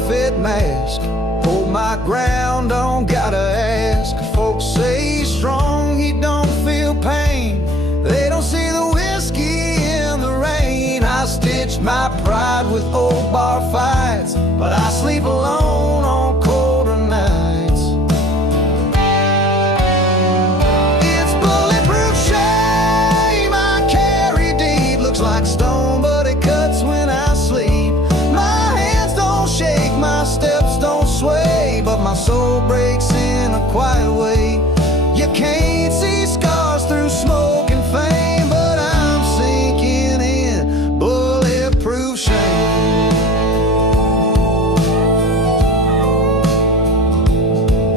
well-fit mask. Hold my ground, don't gotta ask. Folks say he's strong, he don't feel pain. They don't see the whiskey in the rain. I stitched my pride with old bar fights, but I sleep alone on colder nights. It's bulletproof shame I carry deep. Looks like stone, but it cuts when I sleep. My hands don't shake, my steps don't sway, but my soul breaks in a quiet way. You can't see scars through smoke and fame, but I'm sinking in bulletproof shame.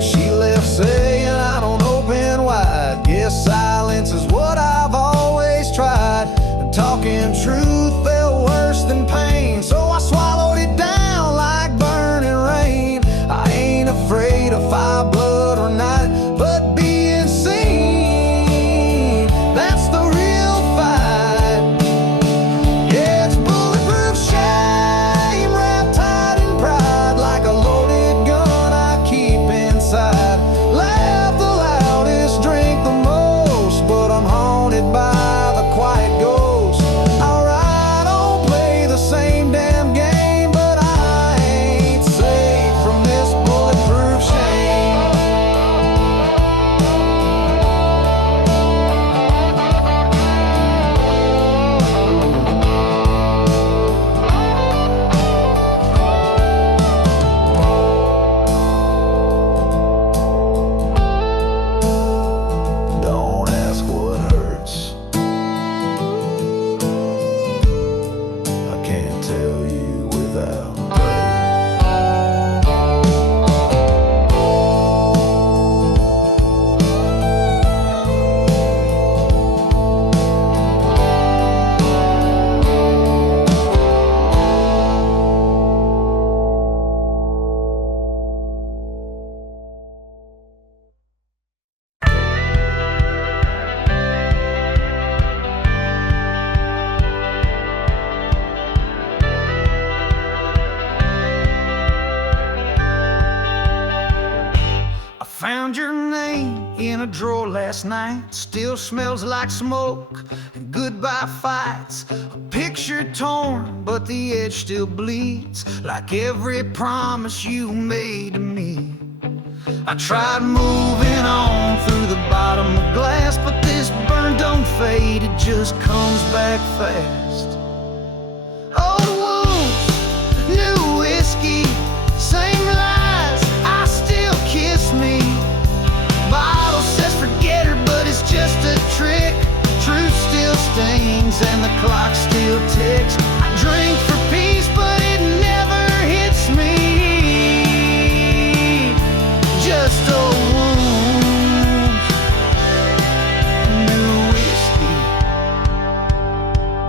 She left saying I don't open wide. Guess silence is what I've always tried. And talking truth felt worse than pain, so I swallowed it down like burning rain. I ain't afraid of fire, blood, or night, but being seen, that's the real fight. Yeah, it's bulletproof shame, wrapped tight in pride, like a loaded gun I keep inside. Laugh the loudest, drink the most, but I'm haunted by the quiet ghost. Alright, don't play the same damn game, but I ain't safe from this bulletproof shame. Don't ask what hurts, I can't tell you without I found your name in a drawer last night. Still smells like smoke and goodbye fights. A picture torn, but the edge still bleeds, like every promise you made to me. I tried moving on through the bottom of glass, but this burn don't fade, it just comes back fast. Old wounds, new whiskey, same lies, I still kiss me. Bottle says forget her, but it's just a trick. Truth still stings and the clock still ticks. I drink for peace, but it never hits me. Just old wounds, new whiskey.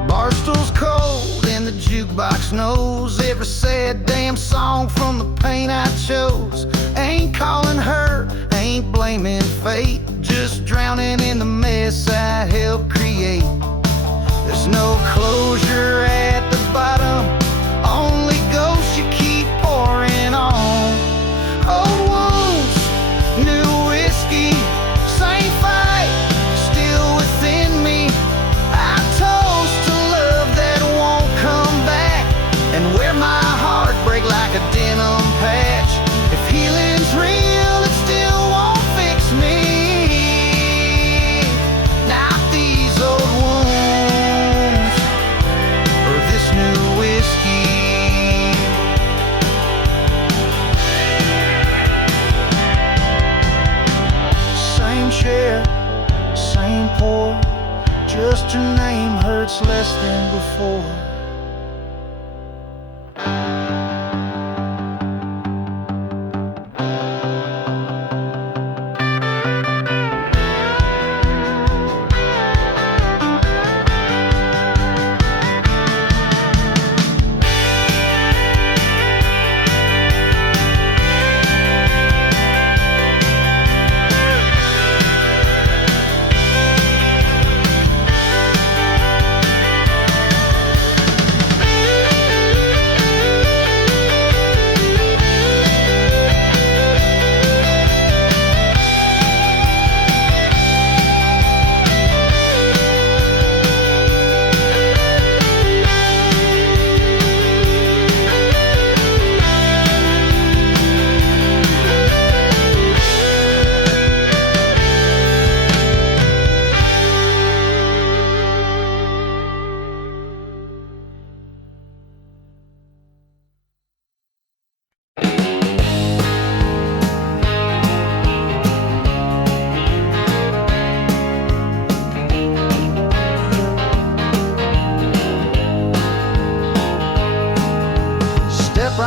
Barstool's cold and the jukebox knows every sad damn song from the pain I chose. Ain't calling her, ain't blaming fate, just drowning in the mess I helped create. There's no closure at the bottom, only ghosts you keep pouring on. Old wounds, new whiskey, same fight, still within me. I toast to love that won't come back, and wear my heart break like a denim patch. If healing's real, it still won't fix me. Not these old wounds, or this new whiskey. Same chair, same pour, just her name hurts less than before.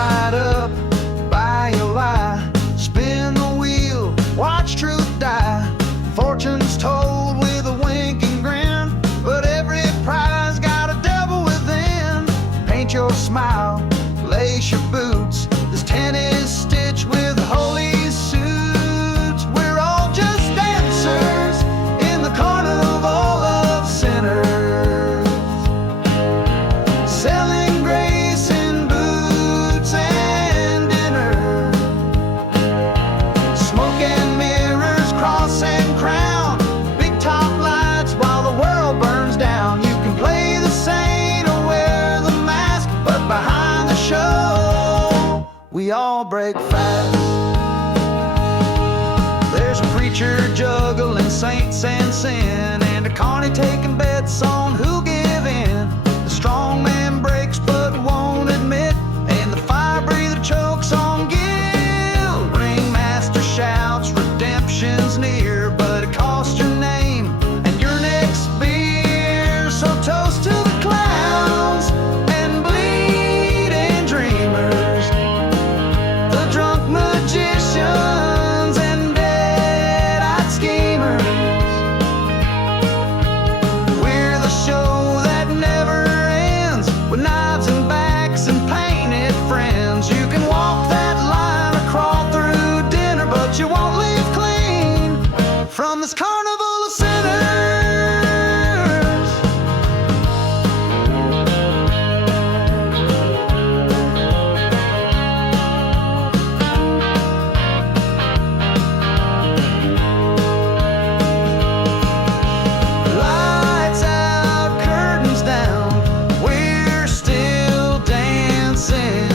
light up by a lie. Spin the wheel, watch truth die. Fortune's told with a winking grin, but every prize got a devil within. Paint your smile, lace your boots, this tennis stitch with holy suits. We're all just dancers in the carnival of sinners, selling grace in boots and dinner. Smoke and mirrors, cross and crown, big top lights while the world burns down. You can play the saint or wear the mask, but behind the show we all break fast. There's a preacher juggling saints and sin, and a carny taking bets on who'll give in. The strong man breaks but won't admit, and the fire breather chokes on guilt. Ringmaster shouts redemption's near, but it costs your name and your next beer. So toast to the clowns and bleeding dreamers, the drunk magicians and dead-eyed schemers. We're the show that never ends, with knives and backs and painted friends. You can walk that line or crawl through dinner, but you won't leave clean from this carnival of sinners. Lights out, curtains down, we're still dancing.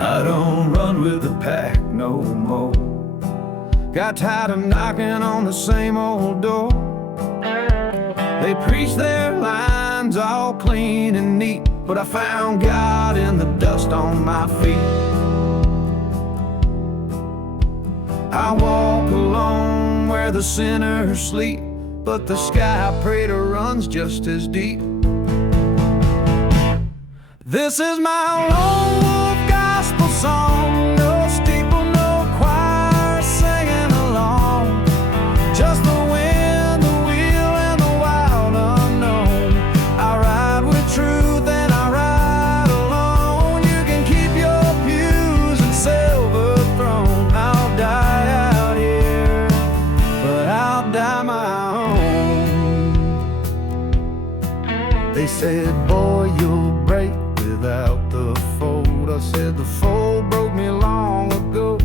I don't run with the pack no more. Got tired of knocking on the same old door. They preach their lines all clean and neat, but I found God in the dust on my feet. I walk alone where the sinners sleep, but the sky I pray to runs just as deep. This is my lone wolf gospel song, no steeple, no choir singing along, just the wind, the wheel, and the wild unknown. I ride with truth and I ride alone. You can keep your pews and silver throne. I'll die out here, but I'll die my own. They said, boy, you'll break without the fold. I said, the fold broke me long ago.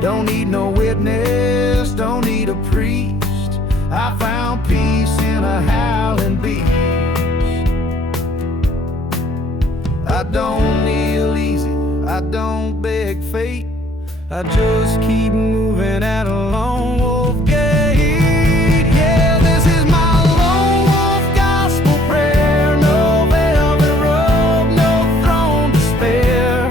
Don't need no witness, don't need a priest. I found peace in a howling beast. I don't kneel easy, I don't beg fate, I just keep moving at a lone wolf gait. Yeah, this is my lone wolf gospel prayer. No velvet robe, no throne to spare,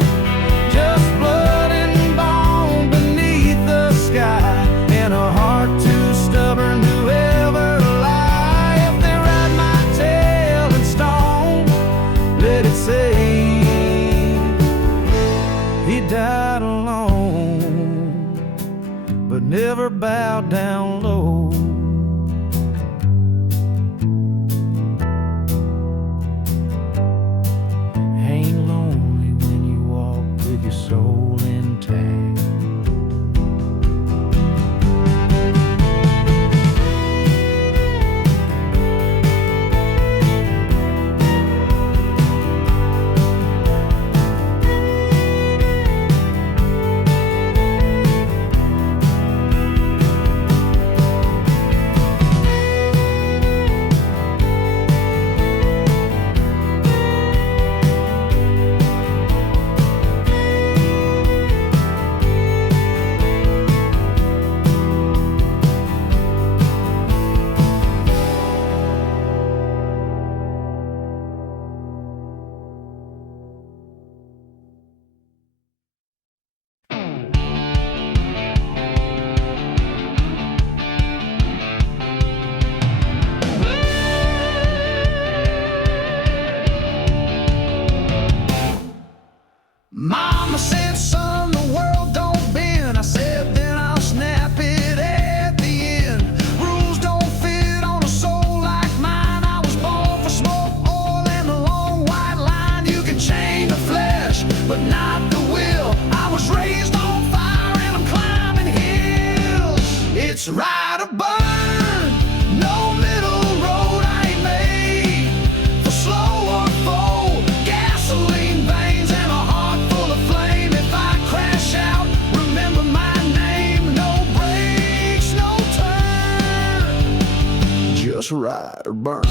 just blood and bone beneath the sky, and a heart too stubborn to ever lie. If they ride my tail in stone, let it say he died alone, but never bowed down low. Ain't lonely when you walk with your soul intact. Just ride or burn, no middle road I ain't made. For slow or full, gasoline veins and a heart full of flame. If I crash out, remember my name. No brakes, no turn. Just ride or burn.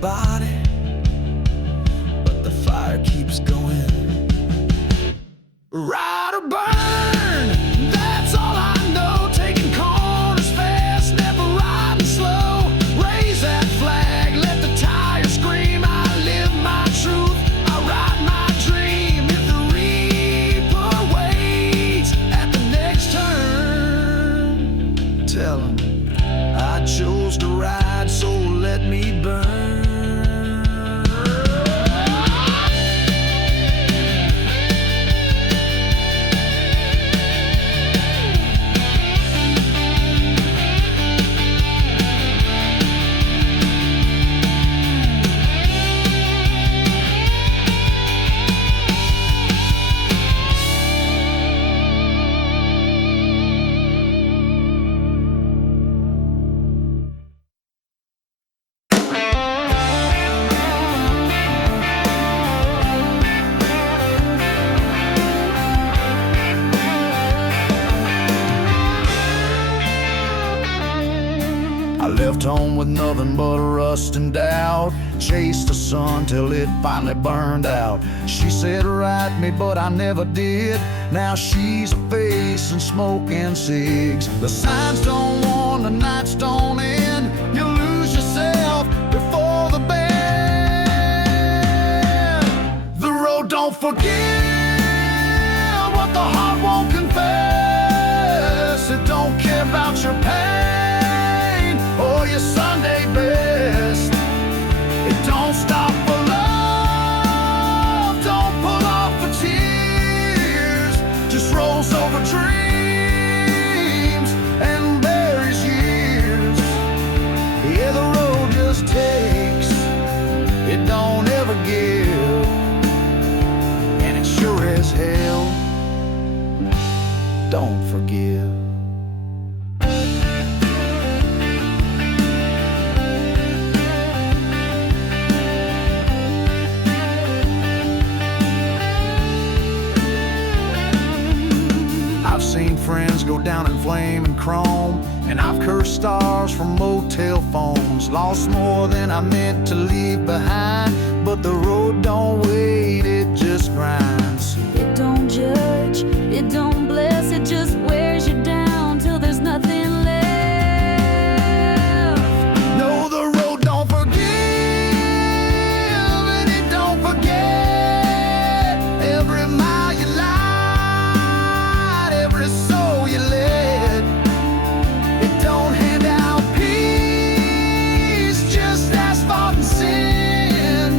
Body, but the fire keeps going. Ride or burn, that's all I know. Taking corners fast, never riding slow. Raise that flag, let the tires scream. I live my truth, I ride my dream. If the reaper waits at the next turn, tell him I chose to ride, so let me burn. I left home with nothing but rust and doubt. Chased the sun till it finally burned out. She said write me, but I never did. Now she's a facing smoke and cigs. The signs don't warn, the nights don't end. You lose yourself before the bend. The road don't forgive what the heart won't confess. It don't care about your pain or your Sunday best. It don't stop for love, don't pull off for tears. Just rolls over dreams and buries years. Yeah, the road just takes, it don't ever give. And it sure as hell don't forgive. I've seen friends go down in flame and chrome, and I've cursed stars from motel phones. Lost more than I meant to leave behind, but the road don't wait, it just grinds. It don't judge, it don't bless, it just wears you down till there's nothing left. No, the road don't forgive, and it don't forget. Every mile you lied, every soul you led. It don't hand out peace, just asphalt and sin.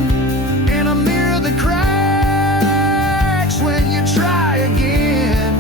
In a mirror that cracks when you try again.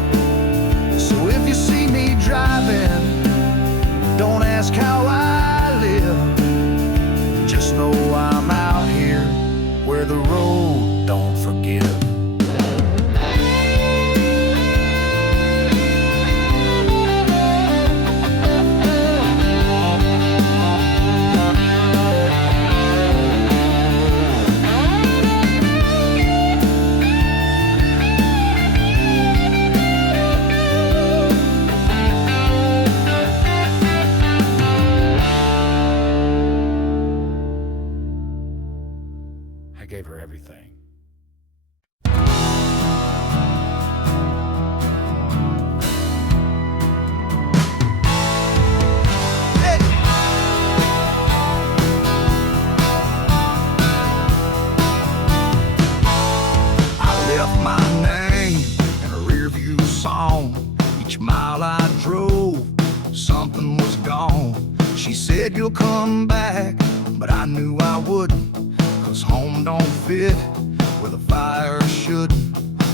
said you'll come back, but I knew I wouldn't, 'cause home don't fit where the fire should.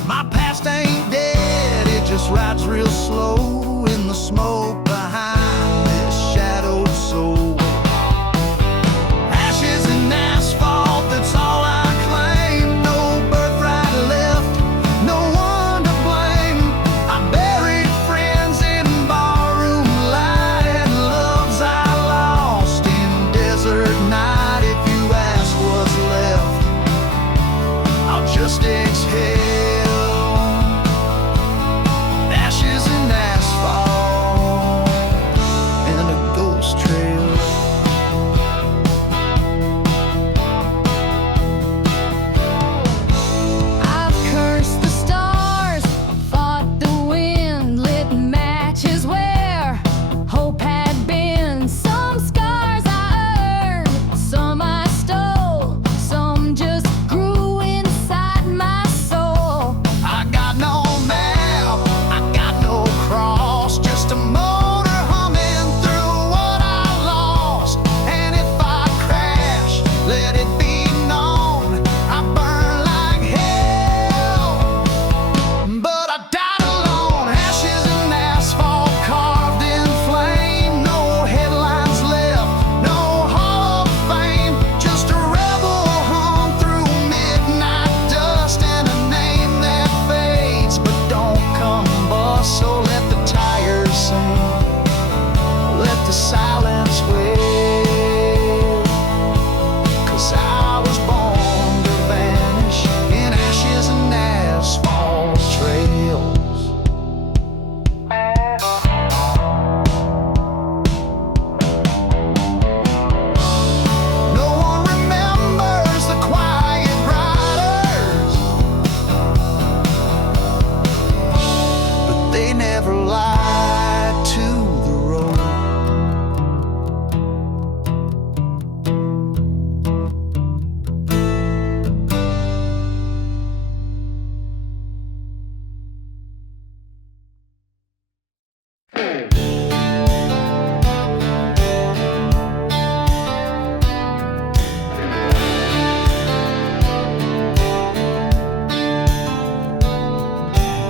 My past ain't dead, it just rides real slow in the smoke behind this shadowed soul. Ashes and asphalt, that's all I claim. No birthright left, no one to blame. I buried friends in barroom light and loves I lost in desert night. If you ask what's left, I'll just exhale. Ashes and asphalt and a ghost trail. I've cursed the stars, fought the wind, lit matches where hope had been. Some scars I earned, some I stole, some just grew inside my soul. I got no map, I got no cross, just a motor humming through what I lost. And if I crash, let it be known I burn like hell, but I died alone. Ashes and asphalt carved in flame. No headlines left, no hall of fame, just a rebel hum through midnight dust and a name that fades but don't combust. So let the tires sing, let the silence wail, 'cause I was born to vanish in ashes and asphalt trails. No one remembers the quiet riders, but they never lied to the road.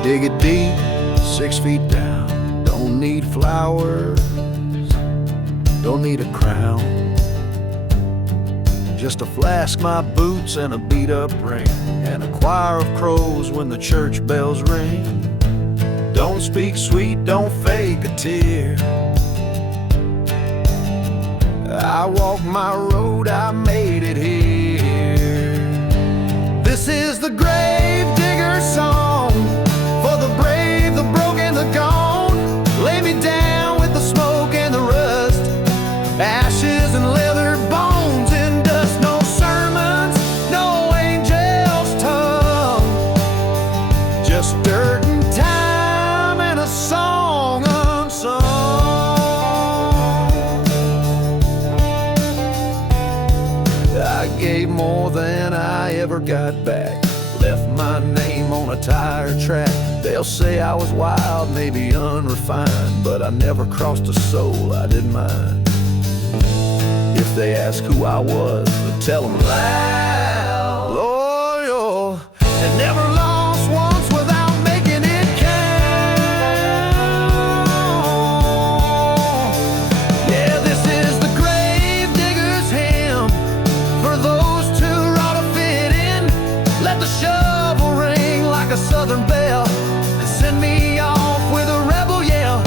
Dig it deep, 6 feet down. Don't need flowers, don't need a crown. Just a flask, my boots, and a beat-up ring, and a choir of crows when the church bells ring. Don't speak sweet, don't fake a tear. I walked my road, I made it here. This is the grave digger's song, for the brave, the broken, the gone. Lay me down with the smoke and the rust, ashes and leather bones and dust. No sermons, no angel's tongue, just dirt and time and a song unsung. I gave more than I ever got back, left my name on a tire track. They'll say I was wild, maybe unrefined, but I never crossed a soul I didn't mind. If they ask who I was, I'd tell them loud, loyal, and never lost once without making it count. Yeah, this is the grave digger's hymn, for those too raw to fit in. Let the shovel ring like a southern bell and send me off with a rebel yell.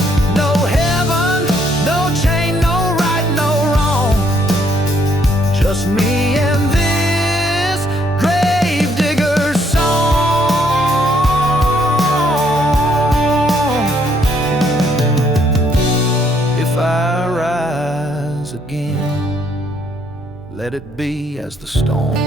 No heaven, no chain, no right, no wrong, just me and this grave digger's song. If I rise again, let it be as the storm.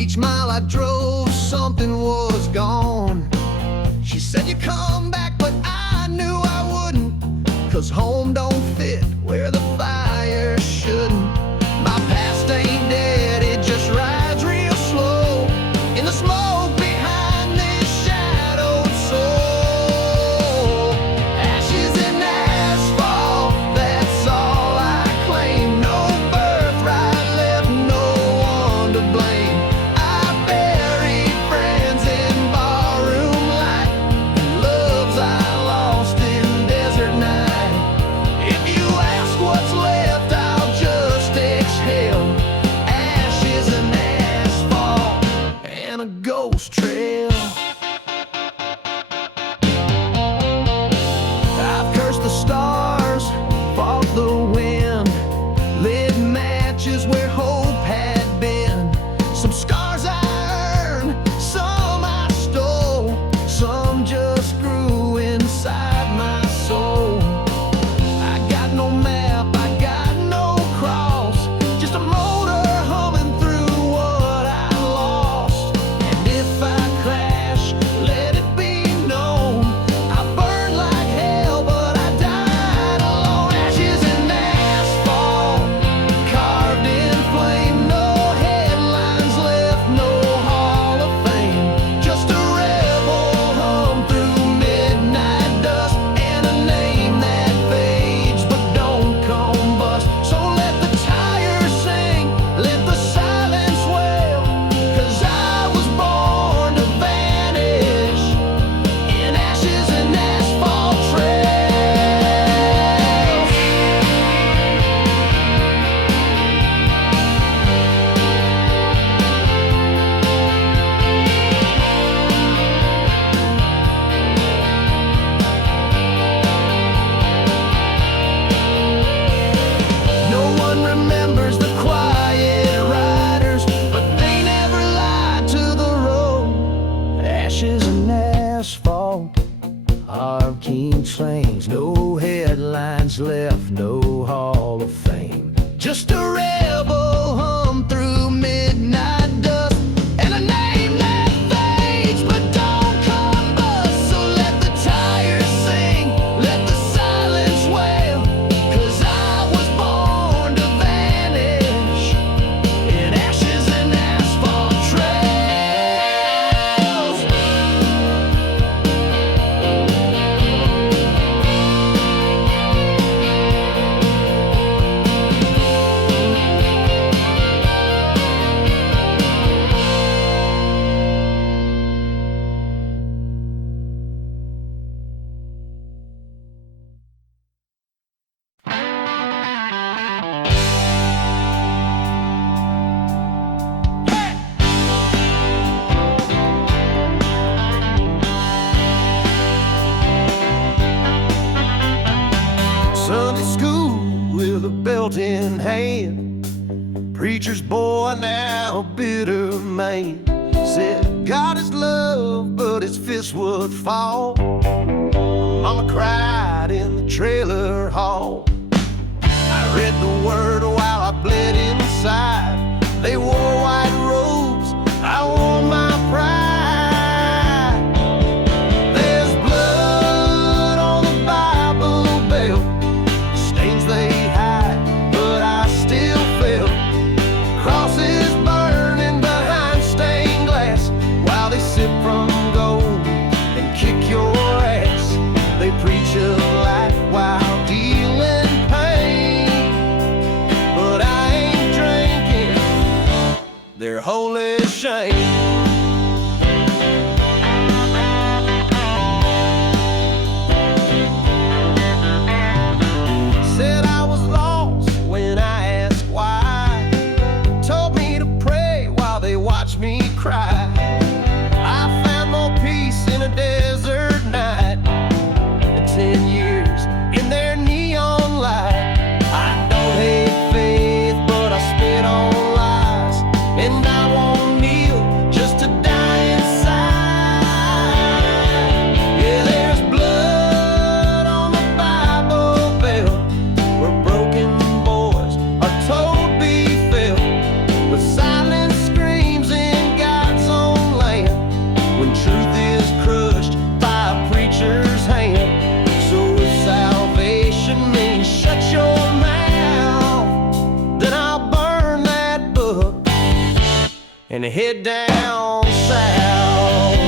Each mile I drove, something was gone. She said, you come back, but I knew I wouldn't, 'cause home don't fit where the fire shouldn't. My past ain't dead, it just rides real slow in the smoke behind this shadowed soul. Ashes and asphalt, that's all I claim. No birthright left, no one to blame. I buried friends in barroom light, loves I lost in desert night. If you ask what's left, I'll just exhale. Ashes and asphalt and a ghost trail. I've cursed the stars, fought the wind, lit matches where hope had been. Some scars I earned, some I stole, some just grew inside my soul. I got no map, I got no cross, just a motor humming through what I lost. And if I crash, let it be known, I burned like hell, but I died alone. Ashes and asphalt, carved in flame, no headlines left, no hall of fame. Just a rebel hum through midnight dust, and a name that fades but don't combust. So let the tires sing, let the silence wail, 'cause I was born to vanish in ashes and asphalt trails. No one remembers the quiet riders, but they never lied to the road. Ashes and asphalt, arcing flames, no headlines left, no hall of fame. Just a rebel hum through midnight dust, and a name that fades but don't combust. So let the tires sing, let the silence wail, 'cause I was born to vanish in ashes and asphalt trails. Sunday school with a belt in hand, preacher's boy, now bitter man. Said God is love, but his fist would fall. Mama cried in the trailer hall. I read the word while I bled inside. They wore white robes, I wore my pride. There's blood on the Bible belt, stains they hide, but I still felt crosses burning behind stained glass, while they sip from gold and kick your ass. They preach of life while dealing pain, but I ain't drinking their holy shame. Said I was lost when I asked why. Told me to pray while they watched me cry. I found more peace in a desert night than 10 years in their neon light. I don't hate faith, but I spit on lies, and I won't kneel and head down south.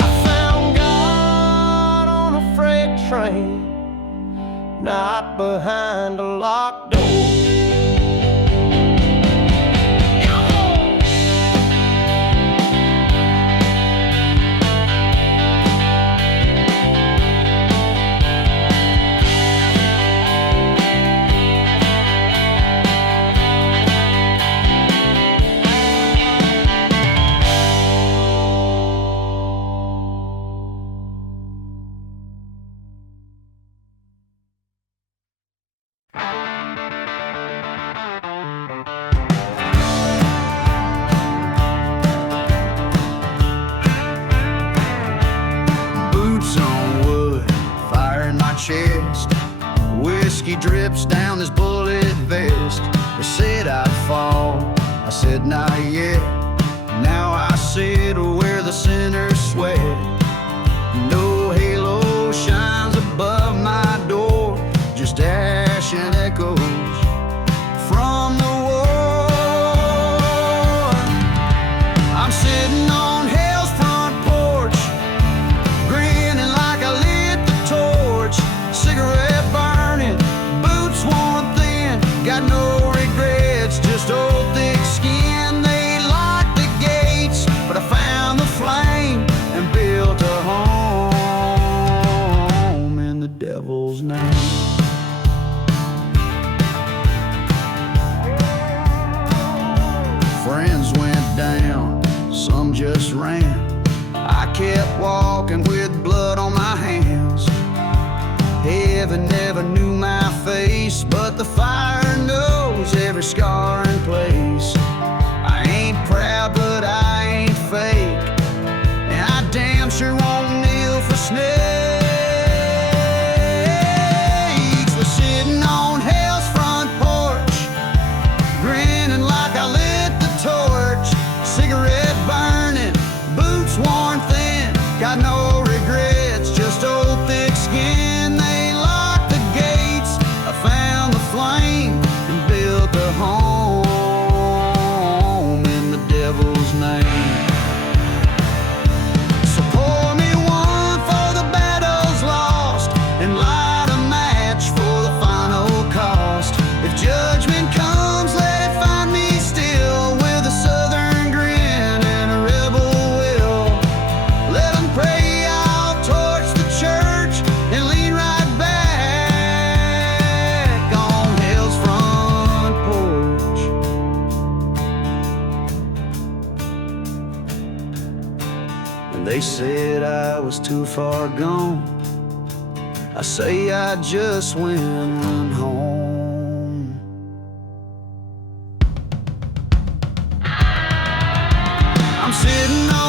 I found God on a freight train, not behind a locked door. Chest, whiskey drips down this bullet vest. They said I'd fall, I said not yet. Now I sit where the sinners sweat. No halo shines above my door, just ash and echoes from the war. I'm sitting on hell's front porch, grinning like I lit the torch. Cigarette burning, boots worn thin, got no regrets, just old thick skin. They locked the gates, but I found the flame and built a home in the devil's name. Friends went down, some just ran. I kept walking with blood on my hands. Heaven never knew my face, but the fire knows every scar in place. I ain't proud, but I ain't fake, and I damn sure won't kneel for snakes. We're sitting on hell's front porch, grinning like I lit the torch. Cigarette burning, boots worn thin, got no regrets, just old thick skin. Flame and built a home in the devil's name. So pour me one for the battles lost, and light a match for the final cost. If judgment comes, let it find me still, with a southern grin and a rebel will. Let them pray, I'll torch the church and lean right back. They said I was too far gone. I say I just went home. I'm sitting on